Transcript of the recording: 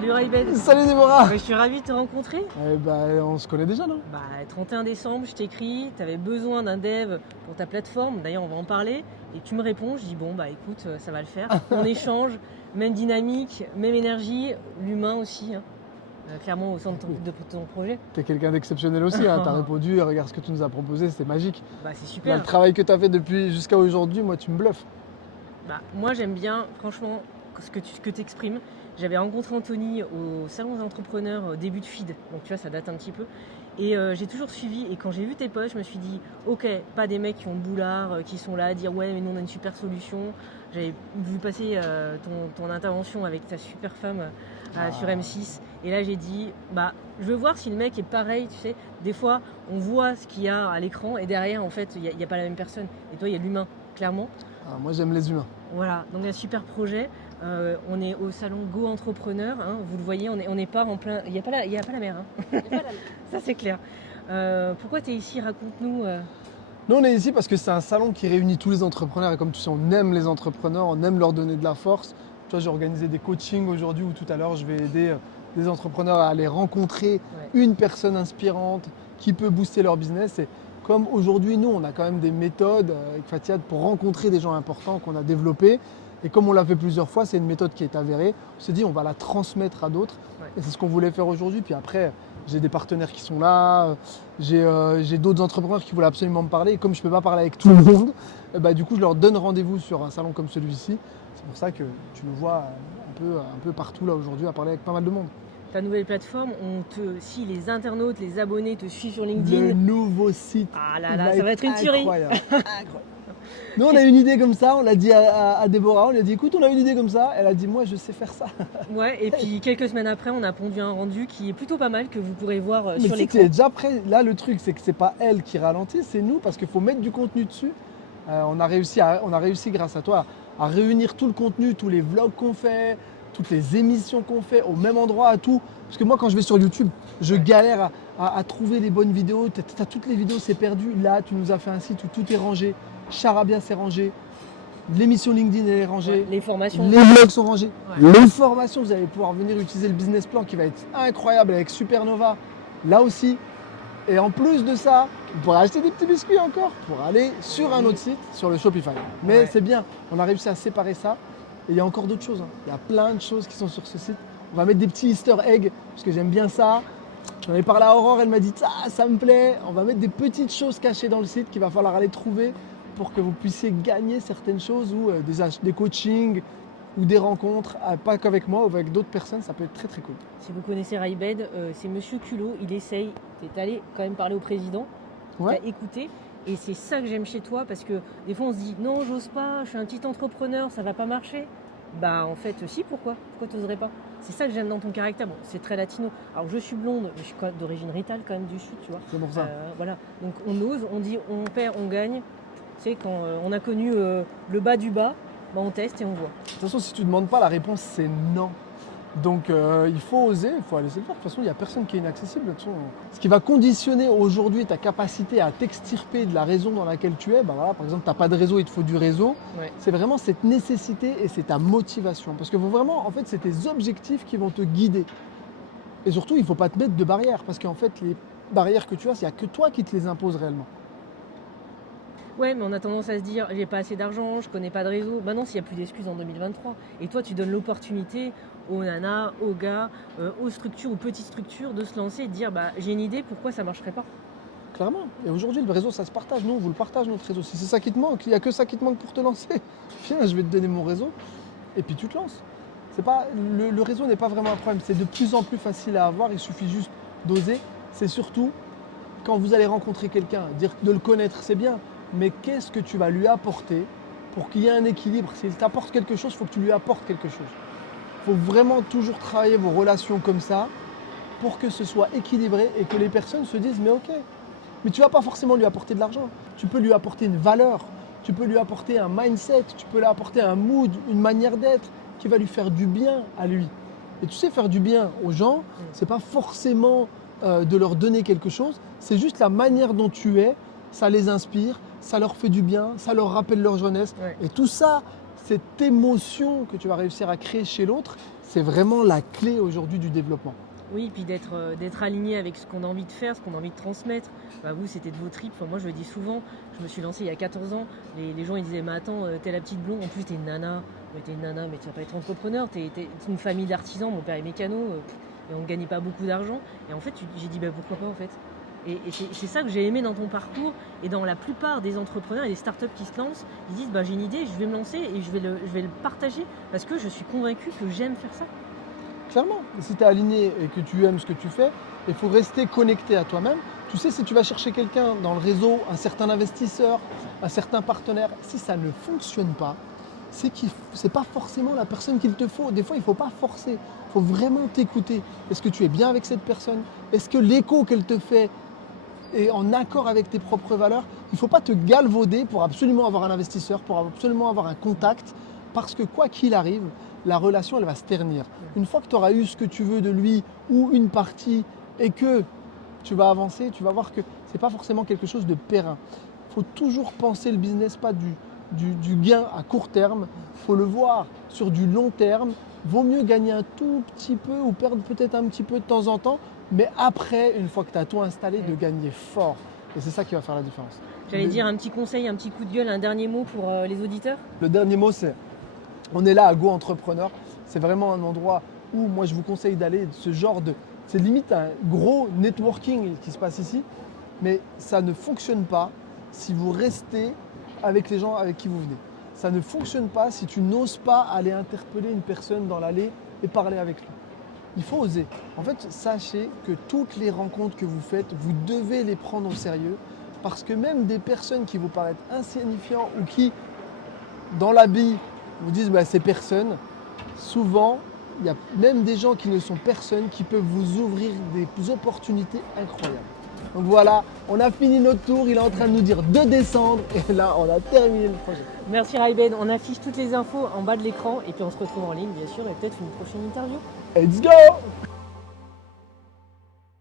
Salut Raïbed. Salut Déborah. Je suis ravie de te rencontrer. On se connaît déjà, non? 31 décembre, je t'écris, tu avais besoin d'un dev pour ta plateforme, d'ailleurs on va en parler, et tu me réponds, je dis écoute, ça va le faire. On échange, même dynamique, même énergie, l'humain aussi, hein. Clairement au centre de ton projet. T'es quelqu'un d'exceptionnel aussi, hein. T'as répondu, regarde ce que tu nous as proposé, c'était magique. C'est super. Le travail que tu as fait depuis jusqu'à aujourd'hui, moi tu me bluffes. Moi j'aime bien, franchement, ce que tu exprimes. J'avais rencontré Anthony au salon des entrepreneurs au début de FID, donc tu vois, ça date un petit peu. Et j'ai toujours suivi, et quand j'ai vu tes posts, je me suis dit, ok, pas des mecs qui ont le boulard, qui sont là à dire ouais, mais nous on a une super solution. J'avais vu passer ton intervention avec ta super femme sur M6, et là j'ai dit, je veux voir si le mec est pareil, tu sais. Des fois, on voit ce qu'il y a à l'écran, et derrière, en fait, il n'y a pas la même personne. Et toi, il y a l'humain, clairement. Moi j'aime les humains. Voilà, donc un super projet. On est au salon Go Entrepreneur, hein, vous le voyez, on n'est pas en plein. Il n'y a pas la mer. Hein. Il y a pas la mer. Ça c'est clair. Pourquoi tu es ici? Raconte-nous. Nous on est ici parce que c'est un salon qui réunit tous les entrepreneurs et comme tu sais, on aime les entrepreneurs, on aime leur donner de la force. Tu vois, j'ai organisé des coachings aujourd'hui où tout à l'heure je vais aider des entrepreneurs à aller rencontrer une personne inspirante qui peut booster leur business. Et comme aujourd'hui, nous, on a quand même des méthodes avec Fatiad pour rencontrer des gens importants qu'on a développées. Et comme on l'a fait plusieurs fois, c'est une méthode qui est avérée. On s'est dit, on va la transmettre à d'autres. Et c'est ce qu'on voulait faire aujourd'hui. Puis après, j'ai des partenaires qui sont là. J'ai d'autres entrepreneurs qui voulaient absolument me parler. Et comme je ne peux pas parler avec tout le monde, du coup, je leur donne rendez-vous sur un salon comme celui-ci. C'est pour ça que tu me vois un peu partout là aujourd'hui à parler avec pas mal de monde. Ta nouvelle plateforme, si les internautes, les abonnés te suivent sur LinkedIn. Le nouveau site. Ah là là, ça va être une tuerie. Incroyable. Nous, on a une idée comme ça, on l'a dit à Déborah, on lui a dit écoute, on a une idée comme ça. Elle a dit moi, je sais faire ça. Ouais, et puis quelques semaines après, on a pondu un rendu qui est plutôt pas mal, que vous pourrez voir sur l'écran. Mais déjà prêt. Là, le truc, c'est que c'est pas elle qui ralentit, c'est nous, parce qu'il faut mettre du contenu dessus. On a réussi grâce à toi à réunir tout le contenu, tous les vlogs qu'on fait, toutes les émissions qu'on fait au même endroit, à tout. Parce que moi, quand je vais sur YouTube, je galère à trouver les bonnes vidéos. Tu as toutes les vidéos, c'est perdu. Là, tu nous as fait un site où tout est rangé. Charabia, c'est rangé. L'émission LinkedIn, elle est rangée. Les formations. Les vlogs sont rangés. Les formations, vous allez pouvoir venir utiliser le business plan qui va être incroyable avec Supernova. Là aussi. Et en plus de ça, vous pourrez acheter des petits biscuits encore pour aller sur un autre site, sur le Shopify. Mais c'est bien, on a réussi à séparer ça. Et il y a encore d'autres choses. Il y a plein de choses qui sont sur ce site. On va mettre des petits easter eggs parce que j'aime bien ça. J'en ai parlé à Aurore, elle m'a dit ça me plaît. On va mettre des petites choses cachées dans le site qu'il va falloir aller trouver pour que vous puissiez gagner certaines choses ou des coachings ou des rencontres, pas qu'avec moi, ou avec d'autres personnes, ça peut être très très cool. Si vous connaissez Raïbed, c'est Monsieur Culot, il essaye, t'es allé quand même parler au président, t'as écouté, et c'est ça que j'aime chez toi, parce que des fois on se dit non, j'ose pas, je suis un petit entrepreneur, ça va pas marcher. En fait, si, pourquoi t'oserais pas? C'est ça que j'aime dans ton caractère. Bon, c'est très latino. Alors je suis blonde, mais je suis d'origine ritale quand même du sud, tu vois. C'est pour ça. Voilà, donc on ose, on dit on perd, on gagne. Tu sais, quand on a connu le bas du bas, on teste et on voit. De toute façon, si tu ne demandes pas, la réponse c'est non. Donc il faut oser, il faut aller se le faire. De toute façon, il n'y a personne qui est inaccessible. De toute façon, ce qui va conditionner aujourd'hui ta capacité à t'extirper de la raison dans laquelle tu es, par exemple, tu n'as pas de réseau, il te faut du réseau. C'est vraiment cette nécessité et c'est ta motivation. Parce que vraiment, en fait, c'est tes objectifs qui vont te guider. Et surtout, il ne faut pas te mettre de barrières. Parce qu'en fait, les barrières que tu as, il n'y a que toi qui te les imposes réellement. Ouais, mais on a tendance à se dire j'ai pas assez d'argent, je connais pas de réseau. Non, s'il n'y a plus d'excuses en 2023. Et toi, tu donnes l'opportunité aux nanas, aux gars, aux structures, aux petites structures de se lancer et de dire j'ai une idée, pourquoi ça marcherait pas? Clairement. Et aujourd'hui, le réseau, ça se partage. Nous, on vous le partage, notre réseau. Si c'est ça qui te manque, il n'y a que ça qui te manque pour te lancer. Viens, je vais te donner mon réseau et puis tu te lances. C'est pas, le réseau n'est pas vraiment un problème. C'est de plus en plus facile à avoir. Il suffit juste d'oser. C'est surtout quand vous allez rencontrer quelqu'un, dire de le connaître, c'est bien. Mais qu'est-ce que tu vas lui apporter pour qu'il y ait un équilibre? S'il t'apporte quelque chose, il faut que tu lui apportes quelque chose. Il faut vraiment toujours travailler vos relations comme ça pour que ce soit équilibré et que les personnes se disent mais ok, mais tu ne vas pas forcément lui apporter de l'argent. Tu peux lui apporter une valeur, tu peux lui apporter un mindset, tu peux lui apporter un mood, une manière d'être qui va lui faire du bien à lui. Et tu sais, faire du bien aux gens, ce n'est pas forcément de leur donner quelque chose, c'est juste la manière dont tu es, ça les inspire, ça leur fait du bien, ça leur rappelle leur jeunesse. Et tout ça, cette émotion que tu vas réussir à créer chez l'autre, c'est vraiment la clé aujourd'hui du développement. Oui, puis d'être aligné avec ce qu'on a envie de faire, ce qu'on a envie de transmettre. Bah, vous, c'était de vos tripes. Enfin, moi, je le dis souvent, je me suis lancé il y a 14 ans. Les gens, ils disaient, mais attends, t'es la petite blonde, en plus, t'es une nana. Mais t'es une nana, mais tu vas pas être entrepreneur. T'es une famille d'artisans, mon père est mécano, et on ne gagnait pas beaucoup d'argent. Et en fait, j'ai dit, bah, pourquoi pas, en fait. Et c'est ça que j'ai aimé dans ton parcours et dans la plupart des entrepreneurs et des startups qui se lancent. Ils disent, bah, j'ai une idée, je vais me lancer et je vais le partager parce que je suis convaincue que j'aime faire ça. Clairement, si tu es aligné et que tu aimes ce que tu fais, il faut rester connecté à toi-même. Tu sais, si tu vas chercher quelqu'un dans le réseau, un certain investisseur, un certain partenaire, si ça ne fonctionne pas, c'est que ce n'est pas forcément la personne qu'il te faut. Des fois, il ne faut pas forcer, il faut vraiment t'écouter. Est-ce que tu es bien avec cette personne? Est-ce que l'écho qu'elle te fait est en accord avec tes propres valeurs? Il ne faut pas te galvauder pour absolument avoir un investisseur, pour absolument avoir un contact, parce que quoi qu'il arrive, la relation, elle va se ternir. Une fois que tu auras eu ce que tu veux de lui ou une partie et que tu vas avancer, tu vas voir que ce n'est pas forcément quelque chose de périn. Il faut toujours penser le business, pas du gain à court terme. Il faut le voir sur du long terme. Vaut mieux gagner un tout petit peu ou perdre peut-être un petit peu de temps en temps, mais après, une fois que tu as tout installé, de gagner fort. Et c'est ça qui va faire la différence. J'allais dire un petit conseil, un petit coup de gueule, un dernier mot pour les auditeurs. Le dernier mot, c'est on est là à Go Entrepreneur. C'est vraiment un endroit où moi je vous conseille d'aller. C'est limite un gros networking qui se passe ici, mais ça ne fonctionne pas si vous restez avec les gens avec qui vous venez. Ça ne fonctionne pas si tu n'oses pas aller interpeller une personne dans l'allée et parler avec lui. Il faut oser. En fait, sachez que toutes les rencontres que vous faites, vous devez les prendre au sérieux parce que même des personnes qui vous paraissent insignifiantes ou qui, dans l'habit, vous disent bah, c'est personne, souvent, il y a même des gens qui ne sont personne qui peuvent vous ouvrir des opportunités incroyables. Donc voilà, on a fini notre tour, il est en train de nous dire de descendre et là, on a terminé le projet. Merci Ray-Ben, on affiche toutes les infos en bas de l'écran et puis on se retrouve en ligne bien sûr et peut-être une prochaine interview. Let's go!